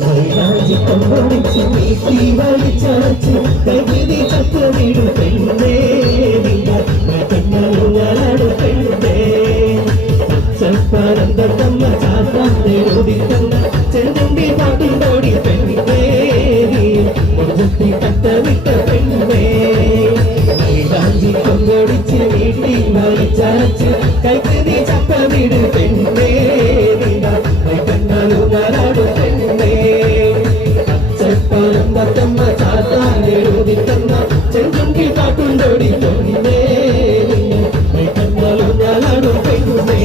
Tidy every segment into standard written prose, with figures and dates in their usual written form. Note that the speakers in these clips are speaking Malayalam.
കൊണ്ടൊളിച്ച് വീട്ടി വലിച്ചടച്ച് കവിതി ചക്കവിടും പെണ്ണേ പെണ്ണുങ്ങളാണ് പെണ്ണേ പച്ചപ്പരന്തമ്മ ചാത്താന്റെ ഓടിത്തന്ന ചെന്തുണ്ടി പാട്ടുണ്ടോടി പെണ്ണേ മുഖത്തി കട്ടവിട്ട പെണ്ണേ കൊണ്ടൊളിച്ച് വീട്ടി വലിച്ചടച്ച് കവിതി ചക്കവിടും പെണ്ണേ പെണ്ണുങ്ങളാണ് പെണ്ണേ പരന്തമ്മ ചാത്താന്റെ ഓടിത്തന്ന ചെന്തുണ്ടി പാട്ടുണ്ടോടി പെണ്ണേ പെണ്ണുങ്ങളാണ് പെണ്ണേ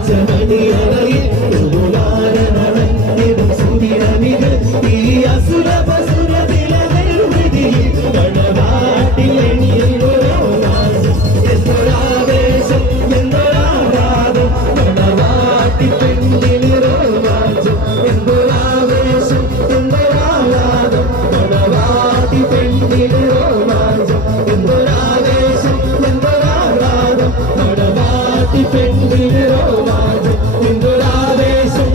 പെണ്ണിന്